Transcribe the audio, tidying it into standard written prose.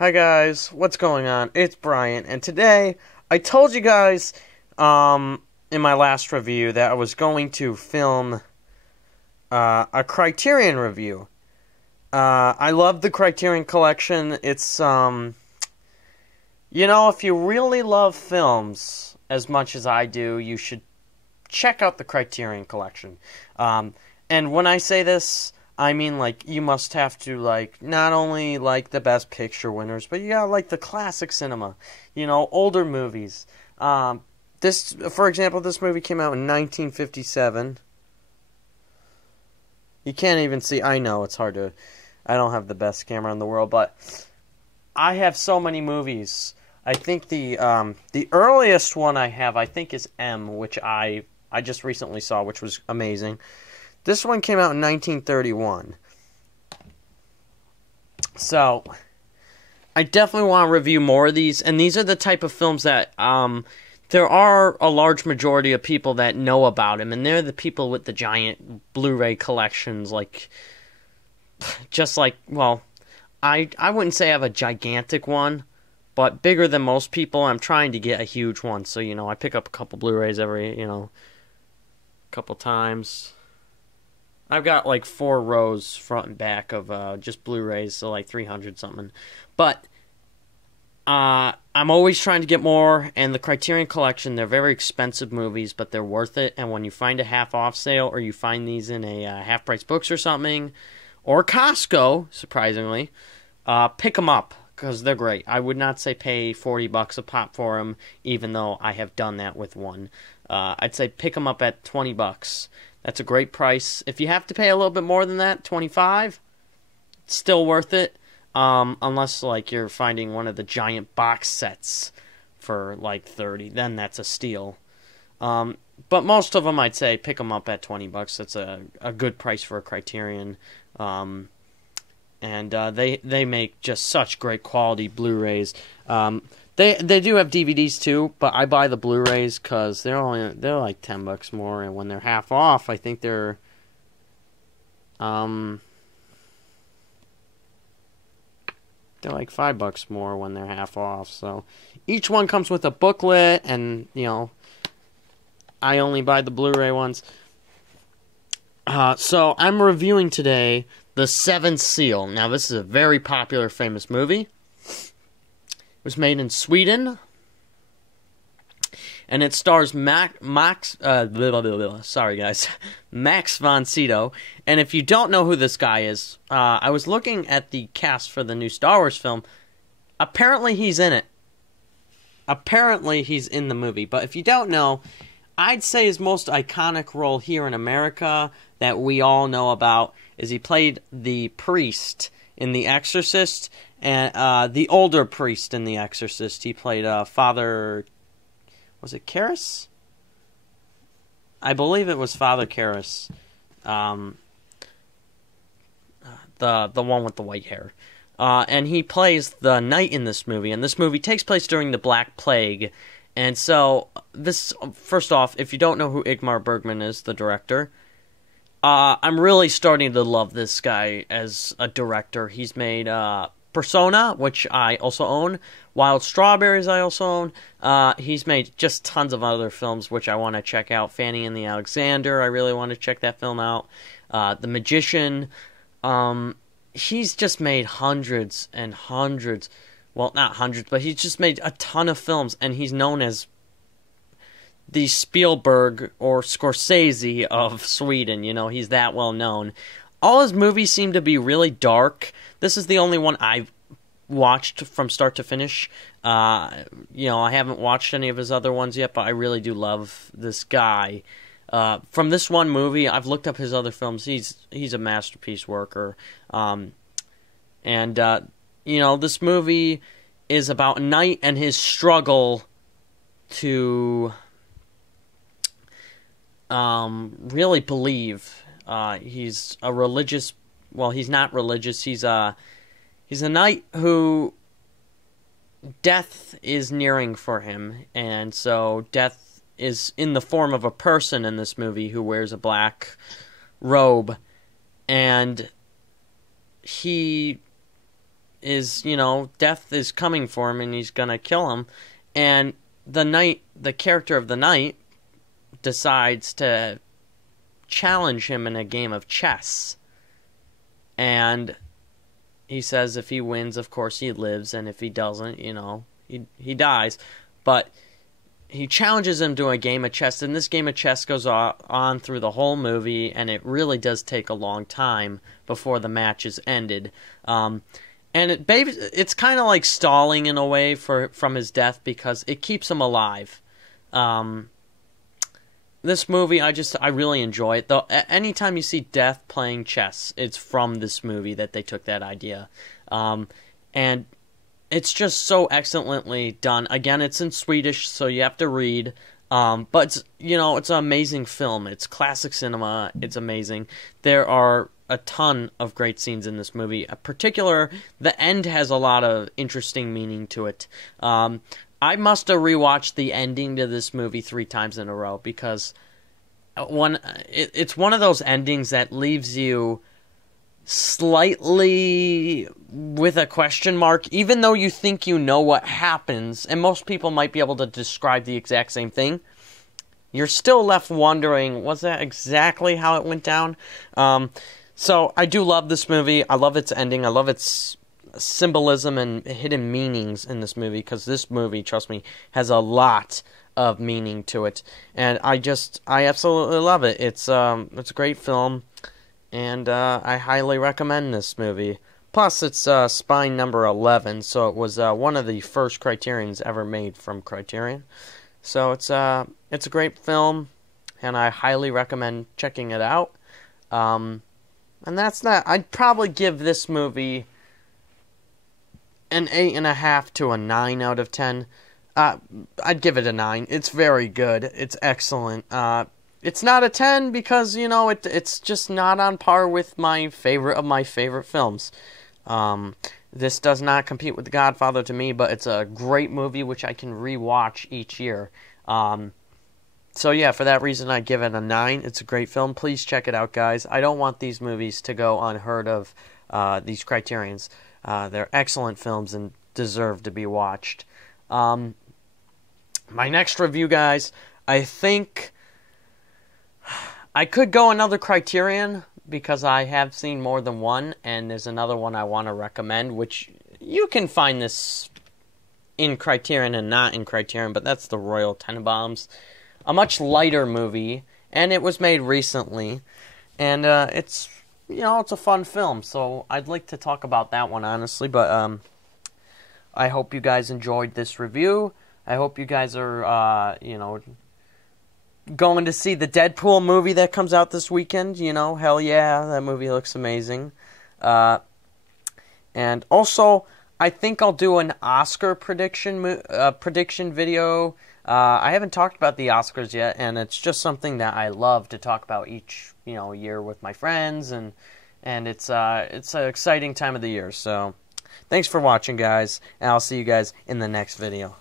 Hi guys, what's going on? It's Brian, and today I told you guys in my last review that I was going to film a Criterion review. I love the Criterion collection. It's if you really love films as much as I do, you should check out the Criterion collection. And when I say this, I mean, you must have to, not only, the Best Picture winners, but you gotta, the classic cinema. Older movies. For example, this movie came out in 1957. You can't even see, I know, it's hard to, I don't have the best camera in the world, but I have so many movies. I think the earliest one I have, I think, is M, which I just recently saw, which was amazing. This one came out in 1931. So, I definitely want to review more of these. And these are the type of films that there are a large majority of people that know about them. And they're the people with the giant Blu-ray collections. I wouldn't say I have a gigantic one, but bigger than most people. I'm trying to get a huge one. So, I pick up a couple Blu-rays every, couple times. I've got 4 rows front and back of just Blu-rays, so 300 something. But I'm always trying to get more, and the Criterion Collection, they're very expensive movies, but they're worth it. And when you find a half-off sale, or you find these in a half-price books or something, or Costco, surprisingly, pick them up, because they're great. I would not say pay $40 a pop for them, even though I have done that with one. I'd say pick them up at $20. That's a great price. If you have to pay a little bit more than that, $25, it's still worth it. Unless you're finding one of the giant box sets for $30, then that's a steal. But most of them, I'd say pick them up at $20. That's a good price for a Criterion. And they make just such great quality Blu-rays. They do have DVDs too, but I buy the Blu-rays because they're $10 more, and when they're half off, I think they're $5 more when they're half off. So each one comes with a booklet, and I only buy the Blu-ray ones. So I'm reviewing today The Seventh Seal. Now, this is a very popular, famous movie. It was made in Sweden, and it stars Max von Sydow. And if you don't know who this guy is, I was looking at the cast for the new Star Wars film. Apparently he's in it. Apparently he's in the movie. But if you don't know, I'd say his most iconic role here in America that we all know about is he played the priest in The Exorcist, and the older priest in The Exorcist. He played Father, was it Karras? I believe it was Father Karras. The one with the white hair. And he plays the knight in this movie, and this movie takes place during the Black Plague. And so, first off, if you don't know who Ingmar Bergman is, the director, I'm really starting to love this guy as a director. He's made Persona, which I also own. Wild Strawberries, I also own. He's made just tons of other films, which I want to check out. Fanny and the Alexander, I really want to check that film out. The Magician. He's just made hundreds and hundreds. Well, not hundreds, but he's just made a ton of films, and he's known as the Spielberg or Scorsese of Sweden. He's that well known. All his movies seem to be really dark. This is the only one I've watched from start to finish. I haven't watched any of his other ones yet, but I really do love this guy. From this one movie, I've looked up his other films. He's a masterpiece worker. This movie is about a knight and his struggle to really believe. He's a religious. Well, he's not religious. He's a knight who death is nearing for him, and so death is in the form of a person in this movie who wears a black robe, and he is, death is coming for him and he's gonna kill him. And the character of the knight decides to challenge him in a game of chess. And he says if he wins, of course he lives, and if he doesn't, he dies. But he challenges him to a game of chess, and this game of chess goes on through the whole movie, and it really does take a long time before the match is ended. And it's kind of like stalling in a way from his death, because it keeps him alive. This movie, I really enjoy it. Though anytime you see death playing chess, it's from this movie that they took that idea. And it's just so excellently done. Again, it's in Swedish, so you have to read. But it's an amazing film. It's classic cinema. It's amazing. There are a ton of great scenes in this movie. In particular, the end has a lot of interesting meaning to it. I must have rewatched the ending to this movie 3 times in a row, because it's one of those endings that leaves you slightly with a question mark, even though you think you know what happens, and most people might be able to describe the exact same thing. You're still left wondering, was that exactly how it went down? So I do love this movie. I love its ending. I love its symbolism and hidden meanings in this movie, because this movie, trust me, has a lot of meaning to it, and I absolutely love it. It's a great film, and I highly recommend this movie. Plus, it's spine number 11, so it was one of the first Criterions ever made from Criterion. So it's a great film, and I highly recommend checking it out. And that's that. I'd probably give this movie an 8.5 to a 9 out of 10. I'd give it a 9. It's very good. It's excellent. It's not a 10 because, it's just not on par with my favorite of my favorite films. This does not compete with The Godfather to me, but it's a great movie which I can rewatch each year. So yeah, for that reason, I give it a 9. It's a great film. Please check it out, guys. I don't want these movies to go unheard of, these Criterions. They're excellent films and deserve to be watched. My next review, guys, I think I could go another Criterion, because I have seen more than one, and there's another one I want to recommend, which you can find this in Criterion and not in Criterion, but that's the Royal Tenenbaums. A much lighter movie, and it was made recently, and it's a fun film, so I'd like to talk about that one, honestly, but I hope you guys enjoyed this review. I hope you guys are, going to see the Deadpool movie that comes out this weekend. Hell yeah, that movie looks amazing. And also, I think I'll do an Oscar prediction video. I haven't talked about the Oscars yet, and it's just something that I love to talk about each, year with my friends, and it's an exciting time of the year. So, thanks for watching, guys, and I'll see you guys in the next video.